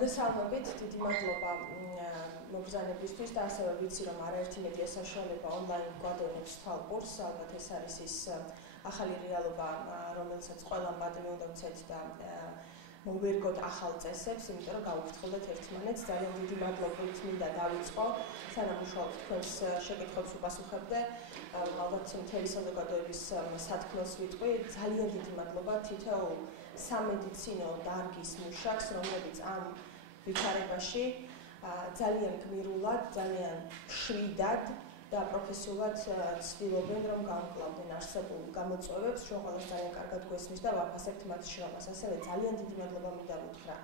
მოგესალმებით, დიდი მადლობა მოგზაურობისთვის და ასევე ვიცი რომ არაერთი მედია საშუალება ონლაინ გვადევნებს თვალყურს, ალბათ ეს არის ის ახალი რეალობა, რომელსაც ყველა პატივი უნდა ვცეთ და მოვერგოთ ახალ წესებს, იმიტომ რომ გავუფრთხილდეთ ერთმანეთს. ძალიან დიდი მადლობა მინდა დავიწყო, სანამ უშუალოდ თქვენს შეკითხვებს უპასუხებდე. ალბათ მთელი საზოგადოების სათქმელს ვიტყვი. ძალიან დიდი მადლობა თითოეულ სამედიცინო დარგის მუშაკს, რომლებიც ამ ვითარებაში ძალიან გმირულად, ძალიან შვიდად და პროფესიულად ცდილობენ რომ გამკლავდნენ არსებულ გამოწვევებს, რომელსაც ძალიან კარგად გვესმის და ვაფასებთ მათ შრომას. ასევე ძალიან დიდი მადლობა მინდა ვუთხრა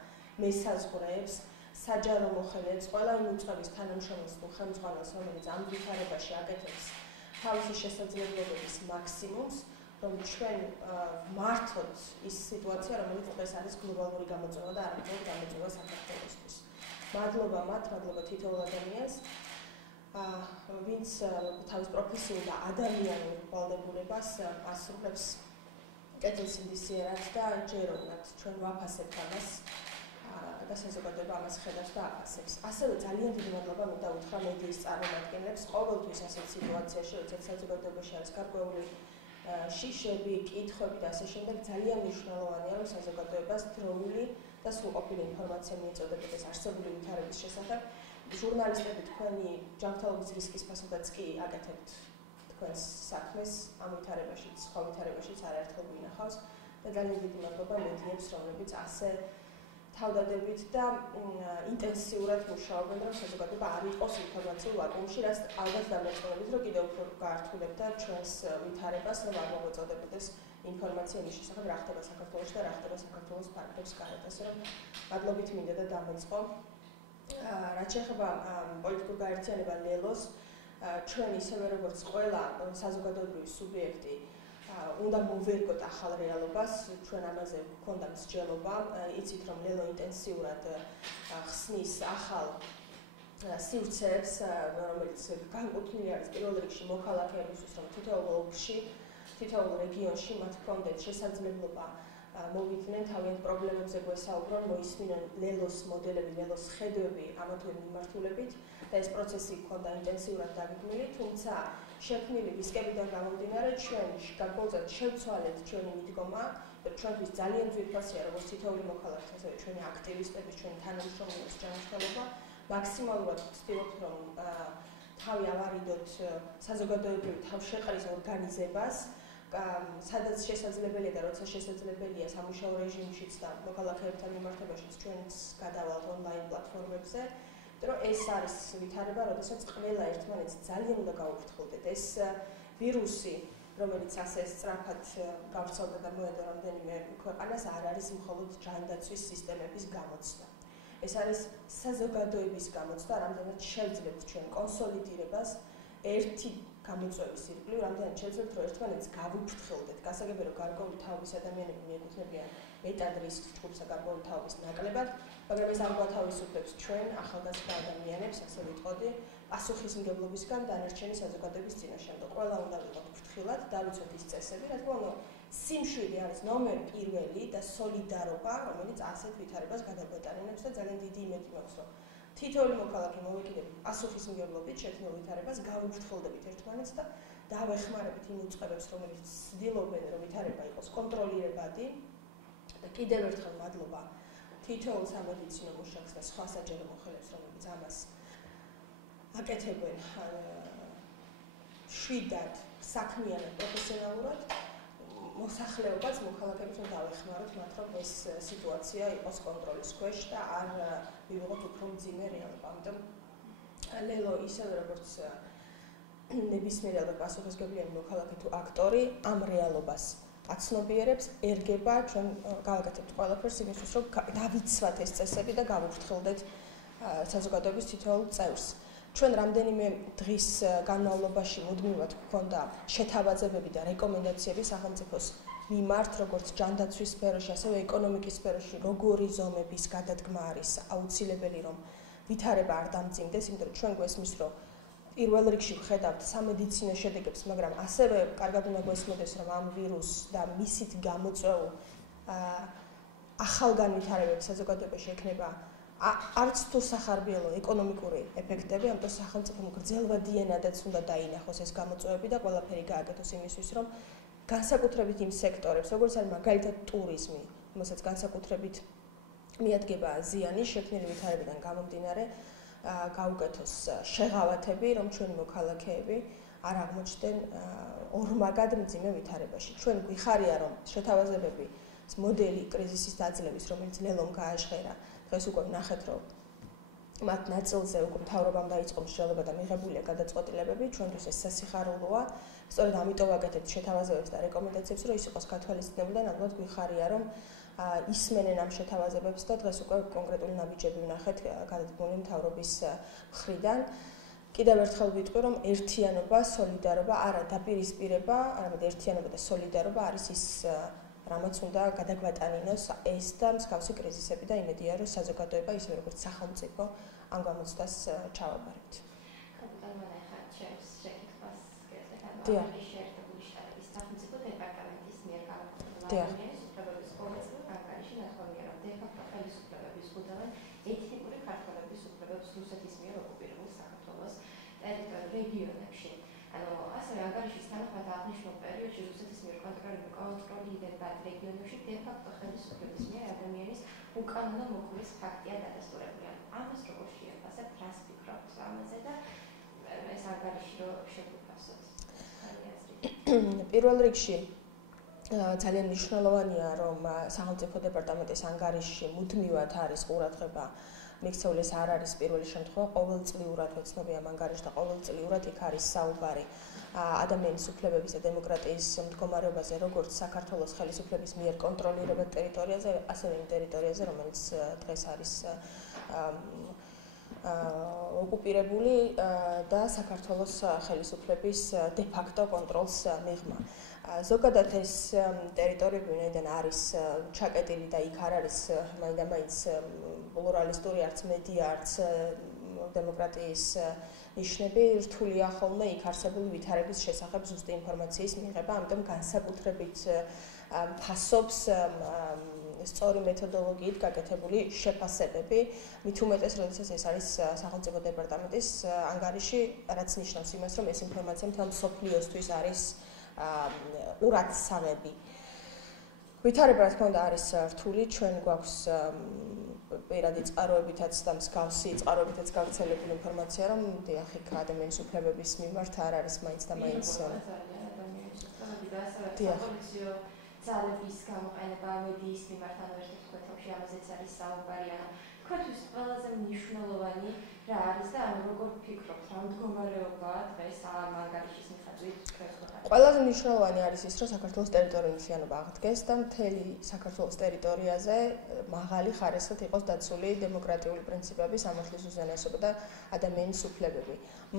მესაზღვრეებს, საჯარო მოხელეებს, ყველა იმ უწყების თანამშრომელს თუ ხელმძღვანელს, რომელიც ამ ვითარებაში აკეთებს თავისი შესაძლებლობების მაქსიმუმს, რომ ჩვენ მართოთ ის სიტუაცია, რომელიც დღეს არის გლობალური გამოწვევა და არა მხოლოდ გამოწვევა საქართველოსთვის. მადლობა მათ, მადლობა თითოეულ ადამიანს, ვინც თავის პროფესიულ და ადამიანურ ვალდებულებას ასრულებს კეთილსინდისიერად და ჯეროვნად ჩვენ ვაფასებთ ამას და საზოგადოება ამას ხედავს და აფასებს. ასევე ძალიან დიდი მადლობა მინდა უთხრა მედიის წარმომადგენლებს, ყოველთვის ასეთ სიტუაციაში, როდესაც საზოგადოებაში არის გარკვეული შიშები, კითხვები და ასე შემდეგ, ძალიან მნიშვნელოვანია, რომ საზოგადოებას დროული და სრულყოფილი ინფორმაცია მიეწოდებოდეს არსებული ვითარების შესახებ. ჟურნალისტები თქვენი ჯანმრთელობის რისკის ფასადაც კი აკეთებთ თქვენს საქმეს ამ ვითარებაშიც, სხვა ვითარებაშიც არაერთხელ გვინახავს და ძალიან დიდი მადლობა მედიებს, რომლებიც ასე თავდადებით და ინტენსიურად მუშაობენ, რომ საზოგადოება არ იყოს ინფორმაციულ ვაკუუმში, რაც ალბათ დამოწმებით, რომ კიდევ უფრო გაართულებდა ჩვენს ვითარებას, რომ არ მოგვეწოდებოდეს ინფორმაცია მის შესახებ, რა ხდება საქართველოში და რა ხდება საქართველოს ფარგლებს გარეთ. ასე რომ მადლობით მინდა და დამეწყო. რაც შეეხება პოლიტიკურ გაერთიანება ლელოს, ჩვენ ისევე როგორც ყველა საზოგადოებრივი სუბიექტი უნდა მოვერგოთ ახალ რეალობას, ჩვენ ამაზე გვქონდა მსჯელობა, იცით რომ ლელო ინტენსიურად ხსნის ახალ სივრცეებს, რომელიც განკუთვნილი არის პირველ რიგში მოქალაქეებისთვის, რომ თითოეულ ოლქში, თითოეულ რეგიონში მათ ჰქონდეთ შესაძლებლობა მოვიდნენ თავიანთ პრობლემებზე გვესაუბრონ, მოისმინონ ლელოს მოდელები, ლელოს ხედვები ამა თუ იმ მიმართულებით და ეს პროცესი ჰქონდა ინტენსიურად დაგეგმილი, თუმცა შექმნილი რისკებიდან გამომდინარე, ჩვენ გარკვეულწილად შევცვალეთ ჩვენი მიდგომა, ჩვენთვის ძალიან ძვირფასია, როგორც თითოეული მოქალაქე, ასევე ჩვენი აქტივისტების, ჩვენი თანამშრომლების ჯანმრთელობა, მაქსიმალურად ვცდილობთ, რომ თავი ავარიდოთ საზოგადოებრივი თავშეყრის ორგანიზებას, სადაც შესაძლებელია და როცა შესაძლებელია სამუშაო რეჟიმშიც და მოქალაქეებთან მიმართებაშიც ჩვენც გადავალთ ონლაინ პლატფორმებზე, რომ ეს არის ვითარება, როდესაც ყველა ერთმანეთს ძალიან უნდა გავუფრთხილდეთ. ეს ვირუსი, რომელიც ასე სწრაფად გავრცელდა და მოედო რამდენიმე ქვეყანას, არ არის მხოლოდ ჯანდაცვის სისტემების გამოცდა. ეს არის საზოგადოების გამოცდა, რამდენად შევძლებთ ჩვენ კონსოლიდირებას ერთი გამოწვევის ირგვლივ, რამდენად შევძლებთ, რომ ერთმანეთს გავუფრთხილდეთ. გასაგებია, რომ გარკვეული თაობის ადამიანები მიეკუთვნებიან მეტად რისკ ჯგუფს და გარკვეული თაობის ნაკლებად, მაგრამ ეს არ გვათავისუფლებს ჩვენ ახალგაზრდა ადამიანებს, ასე ვიტყოდი, პასუხისმგებლობისგან დანარჩენი საზოგადოების წინაშე. ყველა უნდა ვიყოთ ფრთხილად, დავიცვათ ის წესები, რა თქმა უნდა, სიმშვიდე არის ნომერ პირველი და სოლიდარობა, რომელიც ასეთ ვითარებას გადაგვეტანებს და ძალიან დიდი იმედი მაქვს, რომ თითოეული მოქალაქე მოვეკიდებით პასუხისმგებლობით შექმნილ ვითარებას, გავუფრთხილდებით ერთმანეთს და დავეხმარებით იმ უწყებებს, რომლებიც ცდილობენ, რომ ვითარება იყოს კონტროლირებადი და კიდევ ერთხელ მადლობა თითოეულ სამედიცინო მუშაკს და სხვა საჯარო მოხელეებს, რომლებიც ამას აკეთებენ შვიდად, საქმიანად, პროფესიონალურად. მოსახლეობაც მოქალაქეებს უნდა დავეხმაროთ მათ, რომ ეს სიტუაცია იყოს კონტროლის ქვეშ და არ მივიღოთ უფრო მძიმე რეალობა. ამიტომ ლელო ისევე როგორც ნებისმიერი ალბათ პასუხისმგებლიანი მოქალაქე თუ აქტორი ამ რეალობას აცნობიერებს, ერგება, ჩვენ გავაკეთებთ ყველაფერს იმისთვის, რომ დავიცვათ ეს წესები და გავუფრთხილდეთ საზოგადოების თითოეულ წევრს. ჩვენ რამდენიმე დღის განმავლობაში მუდმივად გვქონდა შეთავაზებები და რეკომენდაციები სახელმწიფოს მიმართ, როგორც ჯანდაცვის სფეროში, ასევე ეკონომიკის სფეროში, როგორი ზომების გადადგმა არის აუცილებელი, რომ ვითარება არ დამძიმდეს, იმიტომ რომ ჩვენ გვესმის, რომ პირველ რიგში ვხედავთ სამედიცინო შედეგებს, მაგრამ ასევე კარგად უნდა გვესმოდეს, რომ ამ ვირუსს და მისით გამოწვეულ ახალგან ვითარებებს საზოგადოებაში ექნება არც თუ სახარბიელო ეკონომიკური ეფექტები, ამიტომ სახელმწიფომ გრძელვადიანადაც უნდა დაინახოს ეს გამოწვევები და ყველაფერი გააკეთოს იმისთვის, რომ განსაკუთრებით იმ სექტორებს, როგორც არის მაგალითად ტურიზმი, რომელსაც განსაკუთრებით მიადგება ზიანი შექმნილი ვითარებიდან გამომდინარე, გაუკეთოს შეღავათები, რომ ჩვენი მოქალაქეები არ აღმოჩნდნენ ორმაგად მძიმე ვითარებაში. ჩვენ გვიხარია, რომ შეთავაზებები მოდელი კრიზისის დაძლევის, რომელიც ლელომ გააჟღერა, დღეს უკვე ვნახეთ, რომ მათ ნაწილზე უკვე მთავრობამ დაიწყო მსჯელობა და მიღებულია გადაწყვეტილებები, ჩვენთვის ეს სასიხარულოა. სწორედ ამიტომ ვაკეთებთ შეთავაზებებს და რეკომენდაციებს, რომ ის იყოს გათვალისწინებული და ნამდვილად გვიხარია, რომ ისმენენ ამ შეთავაზებებს და დღეს უკვე კონკრეტული ნაბიჯები ვნახეთ გადადგმული მთავრობის მხრიდან. კიდევ ერთხელ ვიტყვი, რომ ერთიანობა, სოლიდარობა, არა დაპირისპირება, არამედ ერთიანობა და სოლიდარობა არის ის რამაც უნდა გადაგვატანინოს ეს და მსგავსი კრიზისები და იმედია, რომ საზოგადოება ისე როგორც სახელმწიფო ამ გამოცდას ჩავაბარებთ. რეგიონებში. ასევე ანგარიშის თანახმად აღნიშნულ პერიოდში რუსეთის მიერ კონტროლირებად რეგიონებში დე-ფაქტო ხელისუფლების მიერ ადამიანის უკანონო მოკვლის ფაქტია დადასტურებული. ამას როგორ შეაფასებთ, რას ფიქრობთ ამაზე და ეს ანგარიში რო შეგვიფასოთ? პირველ რიგში ძალიან მნიშვნელოვანია, რომ სახელმწიფო დეპარტამენტის ანგარიში მუდმივად არის ყურადღება მიქცეული ეს არ არის პირველი შემთხვევა, ყოველწლიურად ვეცნობი ამ ანგარიშს და ყოველწლიურად იქ არის საუბარი ადამიანის უფლებების და დემოკრატიის მდგომარეობაზე, როგორც საქართველოს ხელისუფლების მიერ კონტროლირებად ტერიტორიაზე, ასევე იმ ტერიტორიაზე, რომელიც დღეს არის ოკუპირებული და საქართველოს ხელისუფლების დე-ფაქტო კონტროლს მიღმა. ზოგადად ეს ტერიტორიები ვინაიდან არის ჩაკეტილი და იქ არ არის მაინდა-მაინც პლურალისტური არც მედია, არც დემოკრატიის ნიშნები, რთულია ხოლმე იქ არსებული ვითარების შესახებ ზუსტი ინფორმაციის მიღება, ამიტომ განსაკუთრებით ფასობს სწორი მეთოდოლოგიით გაკეთებული შეფასებები, მით უმეტეს, როდესაც ეს არის სახელმწიფო დეპარტამენტის ანგარიში, რაც ნიშნავს იმას, რომ ეს ინფორმაცია მთელ მსოფლიოსთვის არის ყურადსავები. ვითარება რა თქმა უნდა არის რთული, ჩვენ გვაქვს პირადი წყაროებითაც და მსგავსი წყაროებითაც გავრცელებული ინფორმაცია, რომ დიახ, იქ ადამიანის უფლებების მიმართ არ არის მაინც და მაინც ძალების გამოყენება მედიის მიმართ, ანუ ერთ-ერთ ქვეყნებში ამაზეც არის საუბარი, ანუ თქვენთვის ყველაზე მნიშვნელოვანი რა არის და ანუ როგორ ფიქრობთ, რა მდგომარეობაა დღეს ამ ანგარიშის მიხედვით? ყველაზე მნიშვნელოვანი არის ის, რომ საქართველოს ტერიტორიული მთლიანობა აღდგეს და მთელი საქართველოს ტერიტორიაზე მაღალი ხარისხით იყოს დაცული დემოკრატიული პრინციპები, სამართლის უზენაესობა და ადამიანის უფლებები.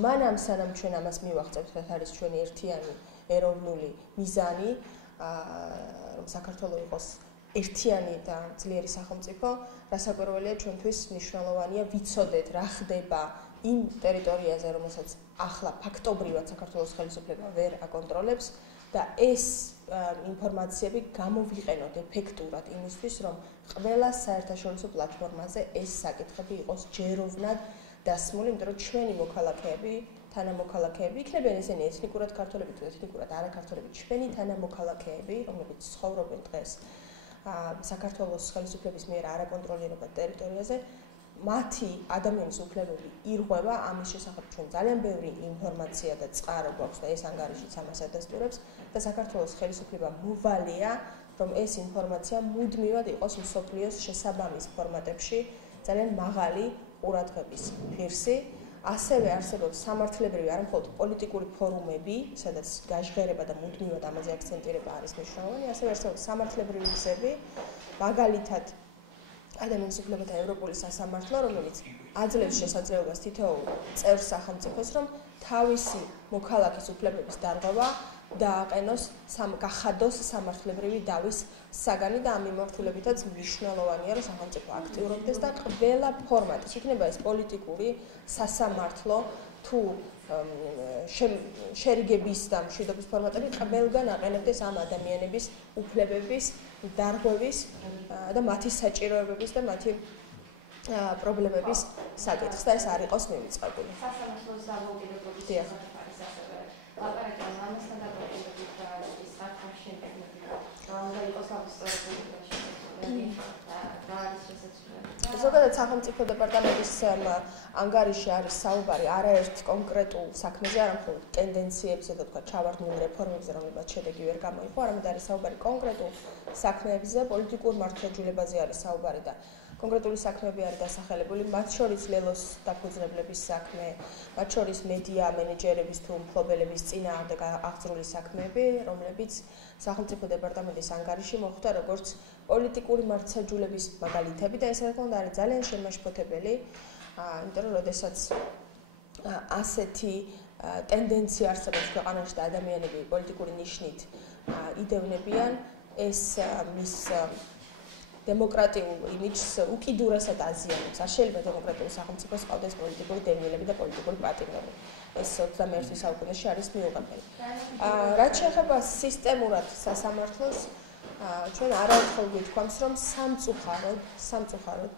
მანამ სანამ ჩვენ ამას მივაღწევთ, რაც არის ჩვენი ერთიანი ეროვნული მიზანი, რომ საქართველოს იყოს ერთიანი და ძლიერი სახელმწიფო, რასაკვირველია ჩვენთვის მნიშვნელოვანია ვიცოდეთ რა ხდება იმ ტერიტორიაზე, რომელსაც ახლა ფაქტობრივად საქართველოს ხელისუფლება ვერ აკონტროლებს და ეს ინფორმაციები გამოვიყენოთ ეფექტურად იმისთვის, რომ ყველა საერთაშორისო პლატფორმაზე ეს საკითხები იყოს ჯეროვნად დასმული, იმიტომ რომ ჩვენი მოქალაქეები, თანამოქალაქეები, იქნებიან ესენი ეთნიკურად ქართველები თუ ეთნიკურად არაქართველები, ჩვენი თანამოქალაქეები, რომლებიც ცხოვრობენ დღეს საქართველოს ხელისუფლების მიერ არაკონტროლირებად ტერიტორიაზე, მათი ადამიანის უფლებები ირღვევა, ამის შესახებ ჩვენ ძალიან ბევრი ინფორმაცია და წყარო გვაქვს და ეს ანგარიშიც ამას ადასტურებს და საქართველოს ხელისუფლება მოვალეა, რომ ეს ინფორმაცია მუდმივად იყოს მსოფლიოს შესაბამის ფორმატებში ძალიან მაღალი ყურადღების ღირსი. ასევე არსებობს სამართლებრივი, არა მხოლოდ პოლიტიკური ფორუმები, სადაც გაჟღერება და მუდმივად ამაზე აქცენტირება არის მნიშვნელოვანი, ასევე არსებობს სამართლებრივი გზები, მაგალითად ადამიანის უფლებათა ევროპული სასამართლო, რომელიც აძლევს შესაძლებლობას თითოეულ წევრ სახელმწიფოს, რომ თავისი მოქალაქის უფლებების დარღვევა დააყენოს, გახადოს სამართლებრივი დავის საგანი და ამ მიმართულებითაც მნიშვნელოვანია, რომ სახელმწიფო აქტიურობდეს და ყველა ფორმატის, იქნება ეს პოლიტიკური, სასამართლო თუ შერიგების და მშვიდობის ფორმატები ყველგან აყენებდეს ამ ადამიანების უფლებების დარღვევის და მათი საჭიროებების და მათი პრობლემების საკითხს და ეს არ იყოს მივიწყებული. სასამართლოს დამოუკიდებლობის საკითხის ასევე ლაპარაკია ამასთან დაკავშირებით ის საკითხში უნდა იყოს აღსწორებული ზოგადად სახელმწიფო დეპარტამენტის ანგარიში არის საუბარი არაერთ კონკრეტულ საქმეზე, არა მხოლოდ ტენდენციებზე და თქვა ჩავარდნილ რეფორმებზე, რომლებიც შედეგი ვერ გამოიღო, არამედ არის საუბარი კონკრეტულ საქმეებზე, პოლიტიკურ მართლმსაჯულებაზე არის საუბარი და კონკრეტული საქმეები არის დასახელებული, მათ შორის ლელოს დაფუძნებლების საქმე, მათ შორის მედია მენეჯერების თუ მფლობელების წინააღმდეგ აღძრული საქმეები, რომლებიც სახელმწიფო დეპარტამენტის ანგარიში მოხვდა როგორც პოლიტიკური მართლმსაჯულების მაგალითები და ეს რა თქმა უნდა არის ძალიან შემაშფოთებელი, იმიტომ რომ როდესაც ასეთი ტენდენცია არსებობს ქვეყანაში და ადამიანები პოლიტიკური ნიშნით იდევნებიან, ეს მის დემოკრატიულ იმიჯს უკიდურესად აზიანებს. არ შეიძლება დემოკრატიულ სახელმწიფოს ყავდეს პოლიტიკური დევნილები და პოლიტიკური პატიმრები. ეს 21 საუკუნეში არის მიუღებელი. რაც შეეხება სისტემურად სასამართლოს, ჩვენ არაერთხელ გითქვამს, რომ სამწუხაროდ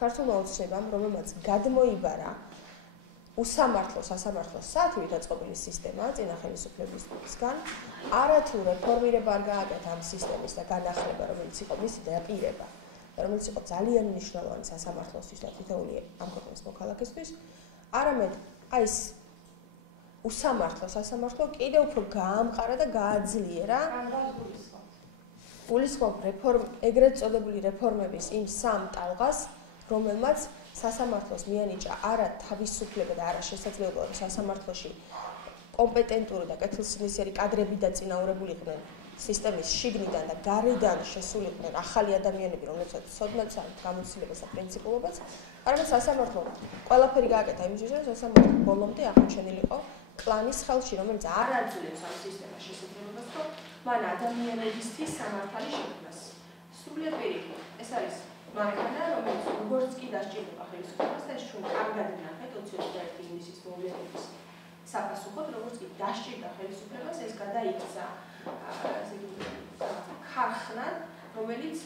ქართულმა ოცნებამ, რომელმაც გადმოიბარა უსამართლო სასამართლოს საათივით აწყობილი სისტემა წინა ხელისუფლებისგან, არათუ რეფორმირება არ გააკეთა ამ სისტემის და განახლება, რომელიც იყო მისი დაპირება, რომელიც იყო ძალიან მნიშვნელოვანი სასამართლოსთვის და თითოეული ამ ქვეყნის მოქალაქისთვის, არამედ აი ეს უსამართლო სასამართლო კიდევ უფრო გაამყარა და გააძლიერა გულისხმობ ეგრეთ წოდებული რეფორმების იმ სამ ტალღას, რომელმაც სასამართლოს მიანიჭა არა თავისუფლება და არა შესაძლებლობა, რომ სასამართლოში კომპეტენტური და კეთილსინისერი კადრები დაწინაურებულიყვნენ სისტემის შიგნიდან და გარედან შესულიყვნენ ახალი ადამიანები, რომლებსაც ცოდნაც აქვთ გამოცდილებას და პრინციპულობაც, არამედ სასამართლო ყველაფერი გააკეთა იმისთვის, რომ სასამართლო ბოლომდე აღმოჩენილიყო კლანის ხელში, რომელიც არ აძლევს ამ სისტემას შესაძლებლობას, რომ მან ადამიანებისთვის სამართალი შექმნას. სრულიად პირიქით, ეს არის მანქანა, რომელიც როგორც კი დასჭირდება ხელისუფლებას და ეს ჩვენ კარგად ვნახეთ 21 ივნისის მოვლენების საფასუხოდ, როგორც კი დასჭირდა ხელისუფლებას, ეს გადაიქცა ქარხნად, რომელიც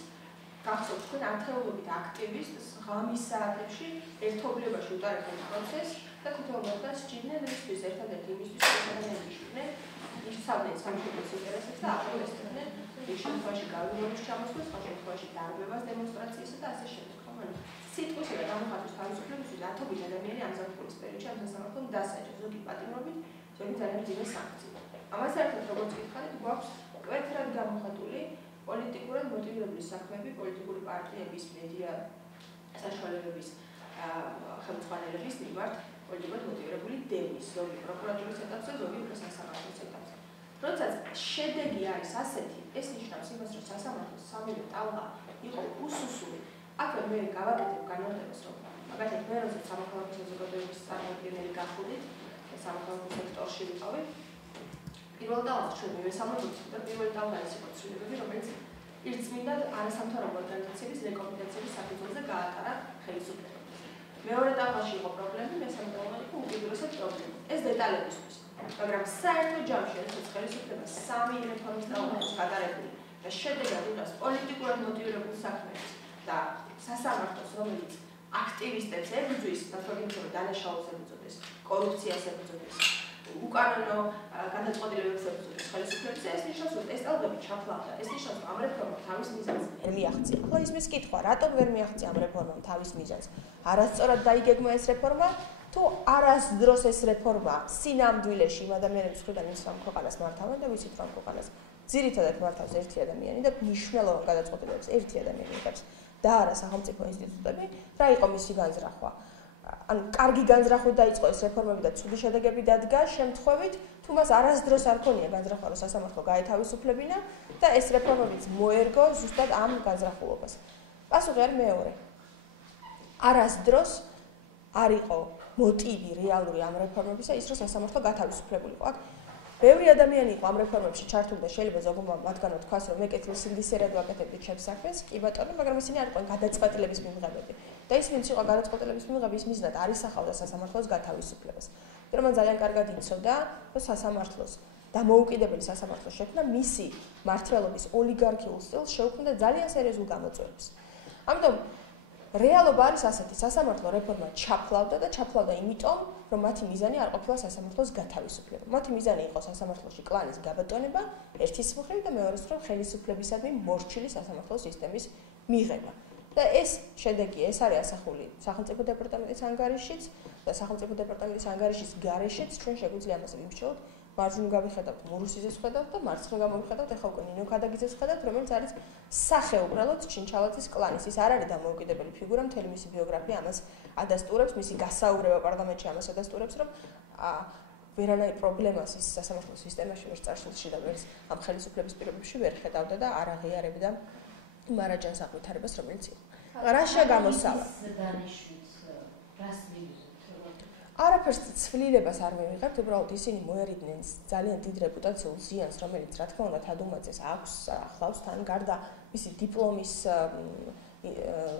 გახსოვთ თქვენ ათეულობით აქტივისტს ღამის საათებში ერთობლივობაში უტარებდნენ პროცესს და თვითონაც სჭირდნენისთვის ერთადერთი იმისთვის, რომ ადამიანებიშვიდნენ, იცავდნენ სამშობლოს ინტერესებს და აპროტესტებდნენ ის შემთხვევაში გავლენის ჩამოსვლას, სხვა შემთხვევაში დარბევას, დემონსტრაციისა და ასე შემდეგ. სიტყვისა და გამოხატვის თავისუფლებისთვის ათობით ადამიანი ამ ზაფხულის პერიოდში ამ სასამართლომ დასაჯა, ზოგი პატიმრობით, ზოგი ძალიან მძიმე სანქციით. ამას ერთად როგორც გითხარით, გვაქვს კვეთრად გამოხატული პოლიტიკურად მოტივირებული საქმეები, პოლიტიკური პარტიების, მედია საშუალებების ხელმძღვანელების მიმართ პოლიტიკურად მოტივირებული დევნის, ზოგი პროკურატურის ეტაპზე, ზოგი სასამართლოს ეტაპზე. როდესაც შედეგი არის ასეთი, ეს ნიშნავს იმას, რომ სასამართლოს სამივე ტალღა იყო უსუსული. აქვე მე გავაკეთებ განმარტებას, რომ მაგალითად მე როცა სამოქალაქო საზოგადოების წარმომადგენელი გახდით და სამოქალაქო სექტორში ვიყავი, პირველ ტალღას ჩვენ მივესალმებოდით და პირველი ტალღა ის იყო ცვლილებები, რომელიც ერთწმინდად არასამთავრობო ორგანიზაციების რეკომენდაციების საფუძველზე გაატარა ხელისუფლება. მეორე ტალღაში იყო პრობლემა, მესამე ტალღაში იყო უკიდურესად პრობლემა. ეს დეტალებისთვის, მაგრამ საერთო ჯამში ეს ხელისუფლება სამი რეფორმის ტალღაში გატარებული და შედეგად იღებს პოლიტიკურად მოტივირებულ საქმეებს და სასამართლოს, რომელიც აქტივისტებს ებრძვის, თორემ დანაშაულს ებრძოდეს, კორუფციას ებრძოდეს, უკანონო გადაწყვეტილებებს ებრძოდეს ხელისუფლების, ეს ნიშნავს, რომ ეს ტალღები ჩაფლავდა, ეს ნიშნავს, რომ ამ რეფორმამ თავის მიზანს ვერ მიაღწია. ახლა ისმის კითხვა, რატომ ვერ მიაღწია ამ რეფორმამ თავის მიზანს? არასწორად დაიგეგმა ეს რეფორმა, თუ არასდროს ეს რეფორმა სინამდვილეში იმ ადამიანების მხრიდან ის რომ ქვეყანას მართავენ და ვიცით რომ ქვეყანას ძირითადად მართავს ერთი ადამიანი და მნიშვნელოვან გადაწყვეტილებებს ერთი ადამიანი იღებს. და არა სახელმწიფო ინსტიტუტები, რა იყო მისი განზრახვა. ანუ კარგი განზრახვით დაიწყო ეს რეფორმები და ცუდი შედეგები დადგა შემთხვევით, თუ მას არასდროს არ ქონია განზრახვა, რომ სასამართლო გაეთავისუფლებინა და ეს რეფორმებიც მოერგო ზუსტად ამ განზრახულობას. პასუხი არის მეორე. არასდროს არ იყო მოტივი რეალური ამ რეფორმებისა ის, რომ სასამართლო გათავისუფლებულიყო. აქ ბევრი ადამიანი იყო ამ რეფორმებში ჩართული და შეიძლება ზოგმა მათგანო თქვას, რომ მე კეთილსინდისერად ვაკეთებდი ჩემს საქმეს, კი ბატონო, მაგრამ ისინი არ იყვნენ გადაწყვეტილების მიმღებები. და ის ვინც იყო გადაწყვეტილების მიმღები, ის მიზნად არ ისახავდა სასამართლოს გათავისუფლებას. იმიტომ რომ მან ძალიან კარგად იცოდა, რომ სასამართლოს დამოუკიდებელი სასამართლოს შექმნა მისი მმართველობის ოლიგარქიულ სტილს შეუქმნა ძალიან სერიოზულ გამოწვევებს. ამიტომ რეალობა არის ასეთი, სასამართლო რეფორმა ჩაფლავდა და ჩაფლავდა იმიტომ, რომ მათი მიზანი არ ყოფილა სასამართლოს გათავისუფლება. მათი მიზანი იყო სასამართლოში კლანის გაბატონება, ერთის მხრივ და მეორეს მხრივ ხელისუფლებისადმი მორჩილი სასამართლო სისტემის მიღება. და ეს შედეგი, ეს არის ასახული სახელმწიფო დეპარტამენტის ანგარიშშიც და სახელმწიფო დეპარტამენტის ანგარიშის გარეშეც ჩვენ შეგვიძლია ამაზე ვიმსჯელოთ. მარჯვნივ გავიხედავთ მურუსიძეს ხედავთ და მარცხნივ გამოვიხედავთ ეხლა უკვე ნინო ქადაგიძეს ხედავთ, რომელიც არის სახე უბრალოდ ჩინჩალაძის კლანის. ის არ არის დამოუკიდებელი ფიგურა, მთელი მისი ბიოგრაფია ამას ადასტურებს, მისი გასაუბრება პარლამენტში ამას ადასტურებს, რომ ვერანაირ პრობლემას ის სასამართლო სისტემაში ვერ წარსულში და ვერ ამ ხელისუფლების პირობებში ვერ ხედავდა და არ აღიარებდა მარაჯანს აყვითარებას, რომელიც იყო. რა შეგამოსალა? არაფერს ცვლილებას არ მივიღებთ, უბრალოდ ისინი მოერიდნენ ძალიან დიდ რეპუტაციულ ზიანს, რომელიც რა თქმა უნდა თადუმაძეს აქვს, ახლავს თან გარდა მისი დიპლომის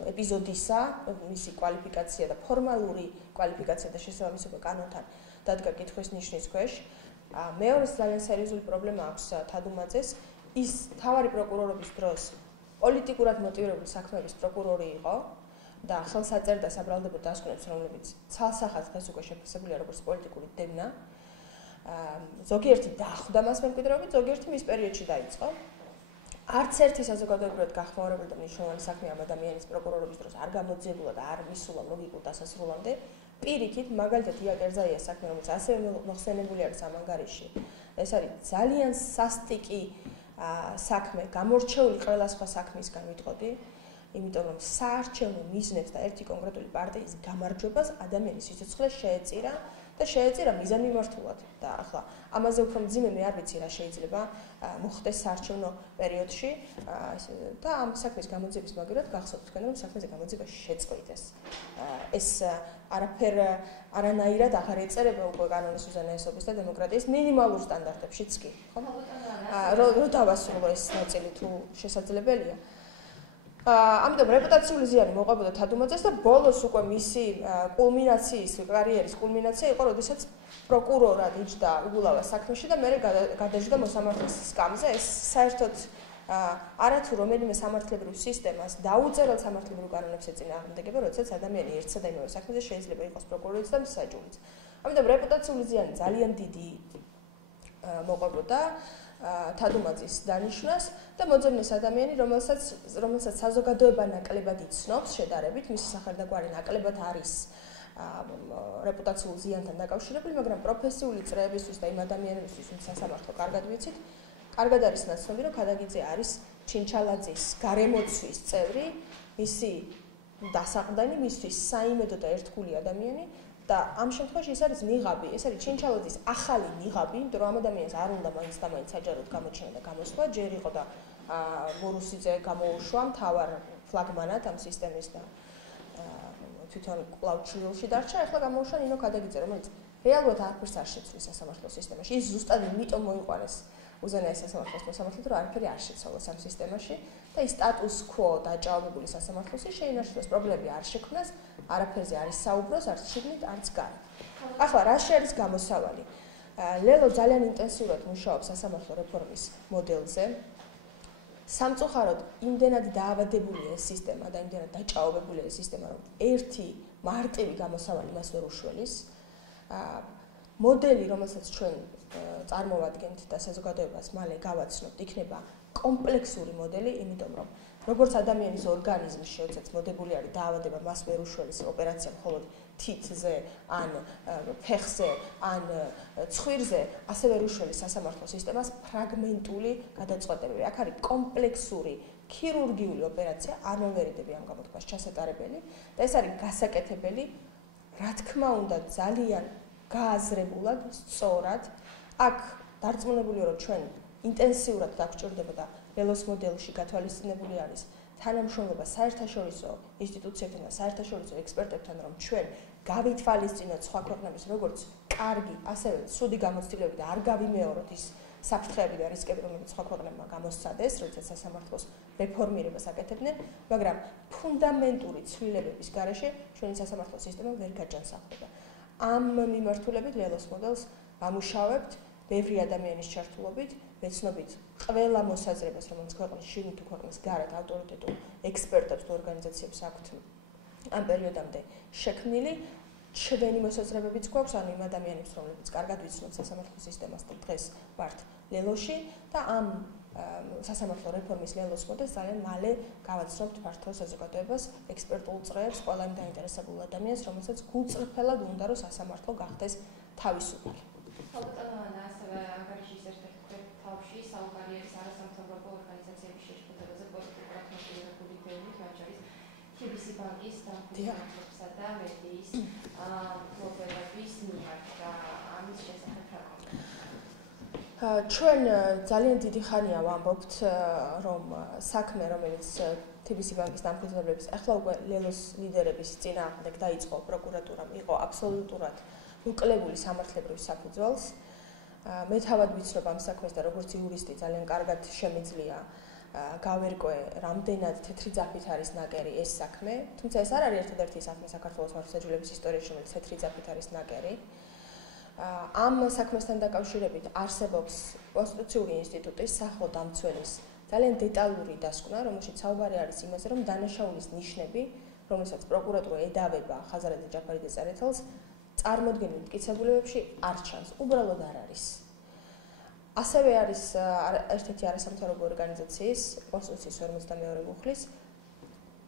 ეპიზოდისა, მისი კვალიფიკაცია და ფორმალური კვალიფიკაცია და შესაბამისობა კანონთან დადგა კითხვის ნიშნის ქვეშ. მეორე ძალიან სერიოზული პრობლემა აქვს თადუმაძეს, ის თავარი პროკურორობის დროს პოლიტიკურად მოტივირებული საქმეების პროკურორი იყო. და ხელს აწერდა საბრალდებო დასკვნებს, რომლებიც ცალსახად დღეს უკვე შეფასებულია როგორც პოლიტიკური დევნა. ზოგიერთი დახვდა მას მემკვიდრეობით, ზოგიერთი მის პერიოდში დაიწყო. არც ერთი საზოგადოებრივად გახმაურებული და მნიშვნელოვანი საქმე ამ ადამიანის პროკურორობის დროს არ გამოძიებულა და არ მისულა ლოგიკურ დასასრულამდე. პირიქით, მაგალითად ია კერძაიას საქმე, რომელიც ასევე მოხსენებული არის ამ ანგარიშში. ეს არის ძალიან სასტიკი საქმე, გამორჩეული ყველა სხვა საქმისგან ვიტყოდი. იმიტომ რომ საარჩევნო მიზნებს და ერთი კონკრეტული პარტიის გამარჯვებას ადამიანის სიცოცხლე შეეწირა და შეეწირა მიზანმიმართულად და ახლა ამაზე უფრო მძიმე მე არ ვიცი რა შეიძლება მოხდეს საარჩევნო პერიოდში და ამ საქმის გამოძიების მაგალითად გახსოვთ თქვენ რომ საქმეზე გამოძიება შეწყვიტეს. ეს არანაირად აღარ ეწერება უკვე კანონის უზენაესობის და დემოკრატიის მინიმალურ სტანდარტებშიც კი, ხო? რო დავასრულო ეს ნაწილი თუ შესაძლებელია. ამიტომ რეპუტაციული ზიანი მოყვებოდა თადუმაძეს და ბოლოს უკვე მისი კულმინაციის, კარიერის კულმინაცია იყო, როდესაც პროკურორად იჯდა უგულავა საქმეში და მერე გადაჯდა მოსამართლის სკამზე. ეს საერთოდ არათუ რომელიმე სამართლებრივ სისტემას დაუწერელ სამართლებრივ კანონებს ეწინააღმდეგება, როდესაც ადამიანი ერთსა და იმავე საქმეზე შეიძლება იყოს პროკურორიც და მსაჯულიც. ამიტომ რეპუტაციული ზიანი ძალიან დიდი მოყვებოდა თადუმაძის დანიშვნას და მოძებნეს ადამიანი, რომელსაც საზოგადოება ნაკლებად იცნობს შედარებით, მისი სახელდაგვარი ნაკლებად არის რეპუტაციულ ზიანთან დაკავშირებული, მაგრამ პროფესიული წრეებისთვის და იმ ადამიანებისთვის, ვინც სასამართლო კარგად ვიცით, კარგად არის ნაცნობი, რომ ქადაგიძე არის ჩინჩალაძის გარემოცვის წევრი, მისი დასაყრდენი, მისთვის საიმედო და ერთგული ადამიანი. და ამ შემთხვევაში ეს არის ნიღაბი, ეს არის ჩინჩალაძის ახალი ნიღაბი, იმიტომ რომ ამ ადამიანს არ უნდა მაინც და მაინც საჯაროდ გამოჩენა და გამოსვლა, ჯერ იყო და მურუსიძე გამოუშვა მთავარ ფლაგმანად ამ სისტემის და თვითონ კვლავ ჩრდილში დარჩა, ახლა გამოუშვა ნინო ქადაგიძე, რომელიც რეალურად არაფერს არ შეცვლის სასამართლო სისტემაში. ის ზუსტად იმიტომ მოიყვანეს უზენაეს სასამართლოს მოსამართლედ, რომ არაფერი არ შეცვალოს ამ სისტემაში და ის სტატუს კვო დაჭაობებული სასამართლოსი შეინარჩუნოს, პრობლემები არ შექმნას, არაფერზე არის საუბროს, არც შიგნით, არც გარეთ. ახლა რაში არის გამოსავალი? ლელო ძალიან ინტენსიურად მუშაობს სასამართლო რეფორმის მოდელზე. სამწუხაროდ, იმდენად დაავადებულია ეს სისტემა და იმდენად დაჭაობებულია ეს სისტემა, რომ ერთი მარტივი გამოსავალი მას ვერ უშველის. მოდელი, რომელსაც ჩვენ წარმოვადგენთ და საზოგადოებას მალე გავაცნობთ, იქნება კომპლექსური მოდელი, იმიტომ რომ როგორც ადამიანის ორგანიზმში, როდესაც მოდებული არის დაავადება, მას ვერ უშველის ოპერაცია მხოლოდ თითზე, ან ფეხზე, ან ცხვირზე, ასე ვერ უშველის სასამართლო სისტემას ფრაგმენტული გადაწყვეტებები. აქ არის კომპლექსური ქირურგიული ოპერაცია, არ მომერიდები ამ გამოთქვას ჩასატარებელი და ეს არის გასაკეთებელი, რა თქმა უნდა, ძალიან გააზრებულად, სწორად. აქ დარწმუნებული ვარ, რომ ჩვენ ინტენსიურად დაგვჭირდება და ლელოს მოდელში გათვალისწინებული არის თანამშრომლობა საერთაშორისო ინსტიტუციებთან და საერთაშორისო ექსპერტებთან, რომ ჩვენ გავითვალისწინოთ სხვა ქვეყნების როგორც კარგი, ასევე ცუდი გამოცდილებები და არ გავიმეოროთ ის საფრთხეები და რისკები, რომლებიც სხვა ქვეყნებმა გამოსცადეს, როდესაც სასამართლოს რეფორმირებას აკეთებდნენ, მაგრამ ფუნდამენტური ცვლილებების გარეშე ჩვენი სასამართლო სისტემა ვერ გაჯანსაღდება. ამ მიმართულებით ლელოს მოდელს ვამუშავებთ ბევრი ადამიანის ჩართულობით, ვეცნობით ყველა მოსაზრებას, რომელიც ქვეყნის შიგნით თუ ქვეყნის გარეთ ავტორიტეტულ ექსპერტებს თუ ორგანიზაციებს აქვთ ამ პერიოდამდე შექმნილი ჩვენი მოსაზრებებიც გვაქვს, ანუ იმ ადამიანებს, რომლებიც კარგად ვიცნობთ სასამართლო სისტემას და დღეს ვართ ლელოში და ამ სასამართლო რეფორმის ლელოს მოდეს ძალიან მალე გავაცნობთ ფართო საზოგადოებას, ექსპერტულ წრეებს, ყველა იმ დაინტერესებულ ადამიანს, რომელსაც გულწრფელად უნდა რომ სასამართლო გახდეს თავისუფალი. ალბათ ასევე ანგარიშის ერთ-ერთ თავში საუბარი არის არასამთავრობო ორგანიზაციების შეშფოთებაზე პოლიტიკურად მოტივირებული დევნით, მათ შორის TBC ბანკის დამფუძნებლებსა და მედიის მოპოვების მიმართ და ამის შესახებ რა გქონდა? ჩვენ ძალიან დიდი ხანია ვამბობთ, რომ საქმე, რომელიც TBC ბანკის დამფუძნებლების ახლა უკვე ლელოს ლიდერების წინააღმდეგ დაიწყო პროკურატურამ, იყო აბსოლუტურად მოკლებული სამართლებრივ საფუძველს. მე თავად ვიცნობ ამ საქმეს და როგორც იურისტი ძალიან კარგად შემიძლია გავერკვე, რამდენად თეთრი ძაფით არის ნაკერი ეს საქმე, თუმცა ეს არ არის ერთადერთი საქმე საქართველოს მართლმსაჯულების ისტორიაში, რომელიც თეთრი ძაფით არის ნაკერი. ამ საქმესთან დაკავშირებით არსებობს კონსტიტუციური ინსტიტუტის სახელდამცველის ძალიან დეტალური დასკვნა, რომელშიც საუბარი არის იმაზე, რომ დანაშაულის ნიშნები, რომელსაც პროკურატურა ედავება ხაზარაძე ჯაფარიძეს წარეთელს, წარმოდგენილ მტკიცებულებებში არ ჩანს, უბრალოდ არ არის. ასევე არის ერთ-ერთი არასამთავრობო ორგანიზაციის კონსტიტუციის 52 მუხლის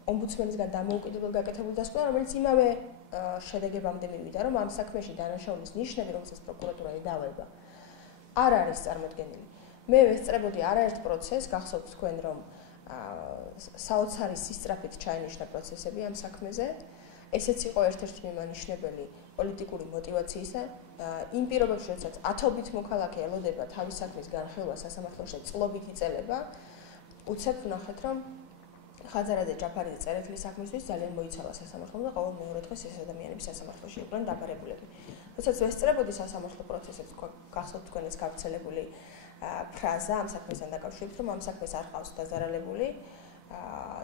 ომბუდსმენისგან დამოუკიდებელ გაკეთებული დასკვნა, რომელიც იმავე შედეგებამდე მივიდა, რომ ამ საქმეში დანაშაულის ნიშნები, რომელსაც პროკურატურა ედავება, არ არის წარმოდგენილი. მე ვესწრებოდი არაერთ პროცესს, გახსოვთ თქვენ, რომ საოცარი სისწრაფით ჩაენიშნა პროცესები ამ საქმეზე. ესეც იყო ერთ-ერთი მიმანიშნებელი პოლიტიკური მოტივაციისა. იმ პირობებში, როდესაც ათობით მოქალაქე ელოდება თავის საქმის განხილვას სასამართლოში წლობით იწელება, უცებ ვნახეთ, რომ ხაზარაძე ჯაფარიძე წერეთლის საქმისთვის ძალიან მოიცალა სასამართლომ და ყოველ მეორე დღეს ეს ადამიანები სასამართლოში იყვნენ დაბარებულები. როდესაც ვესწრებოდი სასამართლო პროცესებს, გახსოვთ თქვენ ეს გავრცელებული ფრაზა ამ საქმესთან დაკავშირებით, რომ ამ საქმეს არ ყავს დაზარალებული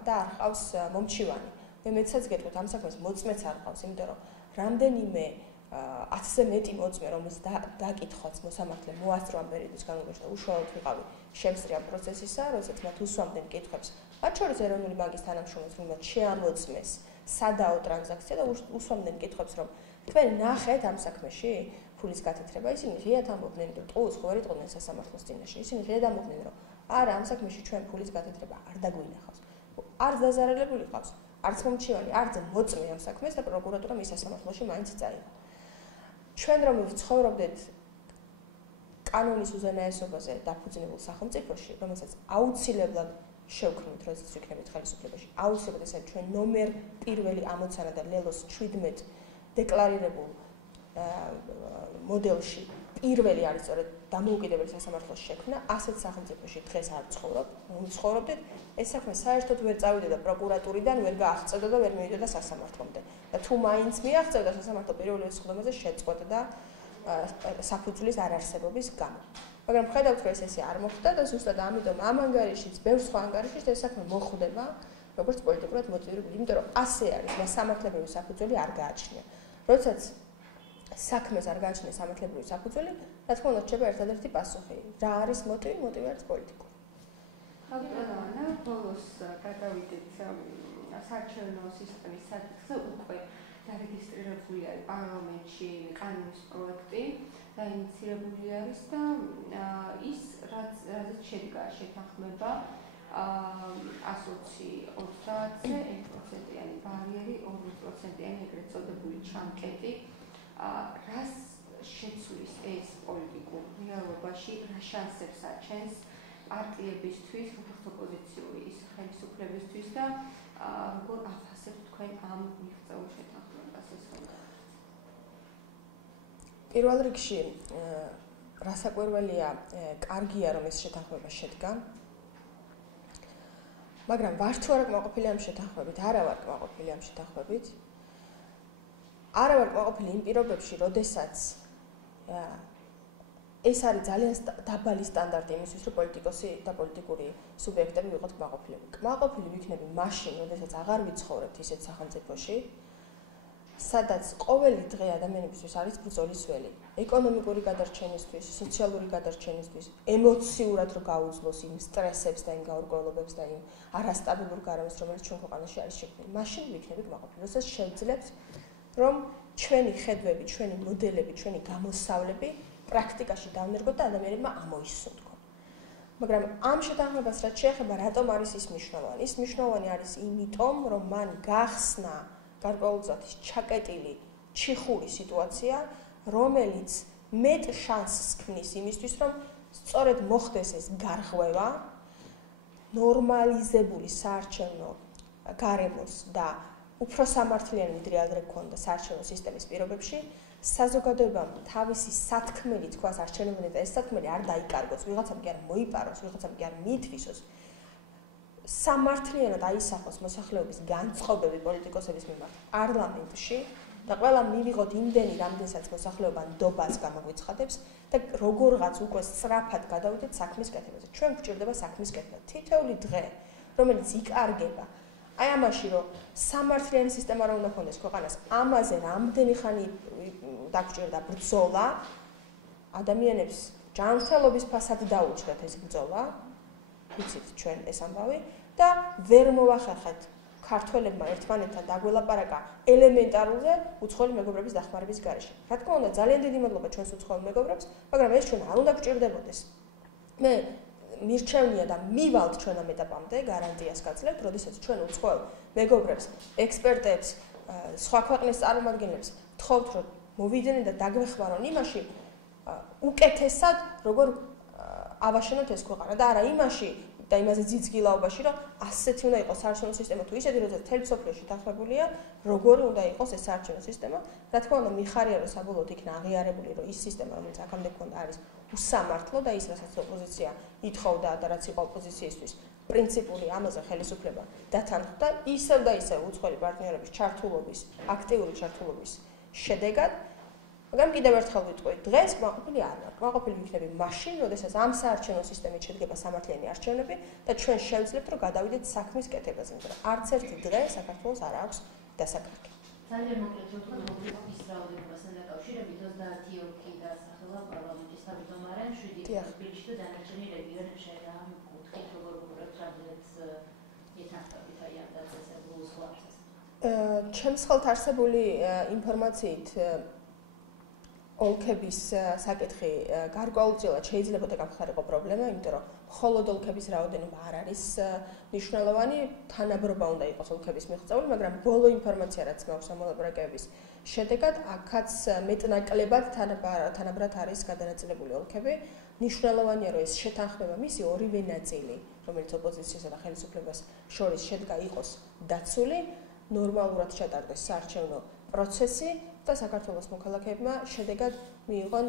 და არ ყავს მომჩივანი. მე მეცაც გეტყვით, ამ საქმეს მოწმეც არ ყავს, იმიტომ რომ რამდენიმე 10-ზე მეტი მოწმე, რომელიც დაკითხვაც მოსამართლემ მოასწრო ამ პერიოდის განმავლობაში და უშუალოდ ვიყავი შემსწრე ამ პროცესისა, როდესაც მათ უსვამდნენ კითხვებს, მათ შორის ეროვნული ბანკის თანამშრომლებს, რომელმაც შეამოწმეს სადაო ტრანზაქცია და უსვამდნენ კითხვებს, რომ თქვენ ნახეთ ამ საქმეში ფულის გათეთრება, ისინი ღიად ამბობდნენ, რომ ტყუილს ხო ვერ იტყოდნენ სასამართლოს წინაშე, ისინი ღიად ამბობდნენ, რომ არა, ამ საქმეში ჩვენ ფულის გათეთრება არ დაგვინახავს. არც დაზარალებული ყავს, არც მომჩივანი, არც მოწმე ამ საქმეს და პროკურატურა მის სასამართლოში მაინც წაიღო. ჩვენ რომ ვცხოვრობდეთ კანონის უზენაესობაზე დაფუძნებულ სახელმწიფოში, რომელსაც აუცილებლად შევქმნით, როდესაც ვიქნებით ხელისუფლებაში, აუცილებლად ეს არის ჩვენ ნომერ პირველი ამოცანა და ლელოს 17 დეკლარირებულ მოდელში პირველი არის სწორედ დამოუკიდებელი სასამართლოს შექმნა, ასეთ სახელმწიფოში დღეს არ ცხოვრობდეთ, ეს საქმე საერთოდ ვერ წავიდოდა პროკურატურიდან, ვერ გააღწევდა და ვერ მივიდოდა სასამართლომდე. და თუ მაინც მიაღწევდა სასამართლო პირველ სხდომაზე შეწყვეტდა საფუძვლის არარსებობის გამო. მაგრამ ხედავთ, რომ ესე არ მოხდა და ზუსტად ამიტომ ამ ანგარიშიც, ბევრ სხვა ანგარიშიც ეს საქმე მოხდება, როგორც პოლიტიკურად მოტივირებული, იმიტომ რომ ასე არის, მას სამართლებრივი საფუძველი არ გააჩნია. როდესაც საქმეს არ გააჩნია სამართლებრივი საფუძველი, რა თქმა უნდა, რჩება ერთადერთი პასუხი. რა არის მოტივი? მოტივი არის პოლიტიკური. აგრეთვე ბოლოს გადავიდეთ საარჩევნო სისტემის საკითხზე, უკვე დარეგისტრირებული არის პარლამენტში კანონის პროექტი, დაინიცირებული არის და ის რაზეც შედგა შეთანხმება 120-30-ზე 1%-იანი ბარიერი, 2%-იანი ეგრეთ წოდებული ჩანკეტი. რას შეცვლის ეს პოლიტიკურ რეალობაში, რა შანსებს აჩენს პარტიებისთვის, როგორც ოპოზიციური ის ხელისუფლებისთვის და როგორ აფასებთ თქვენ ამ მიღწეულ შეთანხმებას ეს ხდება? პირველ რიგში რასაკვირველია, კარგია რომ ეს შეთანხმება შედგა. მაგრამ ვარ თუ არა კმაყოფილი ამ შეთანხმებით, არა ვარ კმაყოფილი ამ შეთანხმებით. არა ვარ კმაყოფილი იმ პირობებში, როდესაც ეს არის ძალიან დაბალი სტანდარტი იმისთვის, რომ პოლიტიკოსი და პოლიტიკური სუბიექტები ვიყოთ კმაყოფილები. კმაყოფილი ვიქნები მაშინ, როდესაც აღარ ვიცხოვრებთ ისეთ სახელმწიფოში, სადაც ყოველი დღე ადამიანებისთვის არის ბრძოლის ველი. ეკონომიკური გადარჩენისთვის, სოციალური გადარჩენისთვის, ემოციურად რო გაუძლოს იმ სტრესებს და იმ გაურკვევლობებს და იმ არასტაბილურ გარემოს, რომელიც ჩვენ ქვეყანაში არის შექმნილი. მაშინ ვიქნებით კმაყოფილება, როდესაც შევძლებთ, რომ ჩვენი ხედვები, ჩვენი მოდელები, ჩვენი გამოსავლები პრაქტიკაში დავნერგოთ და ადამიანებმა ამოისუნთქონ. მაგრამ ამ შეთანხმებას რაც შეეხება, რატომ არის ის მნიშვნელოვანი? ის მნიშვნელოვანი არის იმიტომ, რომ მან გახსნა გარკვეულწილად ჩაკეტილი ჩიხური სიტუაცია, რომელიც მეტ შანსს ქმნის იმისთვის, რომ სწორედ მოხდეს ეს გარღვევა ნორმალიზებული საარჩევნო გარემოს და უფრო სამართლიანი ვიდრე ადრე ქონდა საარჩევნო სისტემის პირობებში, საზოგადოებამ თავისი სათქმელი თქვას არჩევნებამდე და ეს სათქმელი არ დაიკარგოს, ვიღაცამ კი არ მოიპაროს, ვიღაცამ კი არ მიითვისოს. სამართლიანად აისახოს მოსახლეობის განწყობები პოლიტიკოსების მიმართ პარლამენტში და ყველა მივიღოთ იმდენი, რამდენსაც მოსახლეობა ნდობას გამოგვიცხადებს და როგორღაც უკვე სწრაფად გადავიდეთ საქმის კეთებაზე. ჩვენ გვჭირდება საქმის კეთება. თითოეული დღე, რომელიც იკარგება, აი ამაში, რომ სამართლიანი სისტემა რა უნდა ქონდეს ქვეყანას, ამაზე რამდენი ხანი დაგვჭირდა ბრძოლა, ადამიანებს ჯანმრთელობის ფასად დაუჭრეთ ეს ბრძოლა, ვიცით ჩვენ ეს ამბავი და ვერ მოვახერხეთ ქართველებმა ერთმანეთთან დაგველაპარაკა ელემენტარულზე უცხოელი მეგობრების დახმარების გარეშე. რა თქმა უნდა, ძალიან დიდი მადლობა ჩვენს უცხოელ მეგობრებს, მაგრამ ეს ჩვენ არ უნდა გვჭირდებოდეს. მე მირჩევნია და მივალთ ჩვენ ამ ეტაპამდე გარანტიას გაძლევთ, როდესაც ჩვენ უცხოელ მეგობრებს, ექსპერტებს, სხვა ქვეყნის წარმომადგენლებს ვთხოვთ, რომ მოვიდნენ და დაგვეხმარონ იმაში, უკეთესად როგორ ავაშენოთ ეს ქვეყანა და არა იმაში და იმაზე ძიძგილაობაში, რომ ასეთი უნდა იყოს საარჩევნო სისტემა თუ ისეთი, როდესაც მთელ მსოფლიოში დახმებულია, როგორი უნდა იყოს ეს საარჩევნო სისტემა. რა თქმა უნდა, მიხარია, რომ საბოლოოდ იქნა აღიარებული, რომ ის სისტემა, რომელიც აქამდე ქონდა, არის უსამართლო და ის, რასაც ოპოზიცია ითხოვდა და რაც იყო ოპოზიციისთვის პრინციპული ამაზე ხელისუფლება დათანხმდა, ისევ და ისევ უცხოელი პარტნიორების ჩართულობის, აქტიური ჩართულობის შედეგად. მაგრამ კიდევ ერთხელ ვიტყვი, დღეს კმაყოფილი არ ვარ. კმაყოფილი ვიქნები მაშინ, როდესაც ამ საარჩევნო სისტემით შედგება სამართლიანი არჩევნები და ჩვენ შევძლებთ, რომ გადავიდეთ საქმის კეთებაზე, იმიტომ რომ არც ერთი დღე საქართველოს არ აქვს დასაკარგი. ძალიან მოკლედ ვთქვათ, მოგვიყვის რაოდენობასთან დაკავშირებით 30 ოლქი დაასახელა პარლამენტის თავმჯდომარემ, 7 თბილისში და დანარჩენი რეგიონებში და ამ კუთხით როგორ უყურებთ რამდენიც ეთანხმებით აი ამ დაწესებულ სლავსას. ჩემს ხელთ არსებული ინფორმაციით ოლქების საკითხი გარკვეულწილად შეიძლება გამხდარიყო პრობლემა, იმიტომ რომ მხოლოდ ოლქების რაოდენობა არ არის მნიშვნელოვანი, თანაბრობა უნდა იყოს ოლქების მიღწეული, მაგრამ ბოლო ინფორმაცია რაც მაქვს ამოლაპარაკებების შედეგად, აქაც მეტნაკლებად თანაბრად არის გადანაწილებული ოლქები. მნიშვნელოვანია, რომ ეს შეთანხმება მისი ორივე ნაწილი, რომელიც ოპოზიციასა და ხელისუფლებას შორის შედგა, იყოს დაცული, ნორმალურად ჩატარდეს საარჩევნო პროცესი და საქართველოს მოქალაქეებმა შედეგად მიიღონ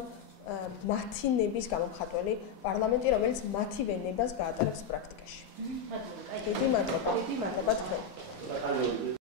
მათი ნების გამომხატველი პარლამენტი, რომელიც მათივე ნებას გაატარებს პრაქტიკაში. დიდი მადლობა თქვენ.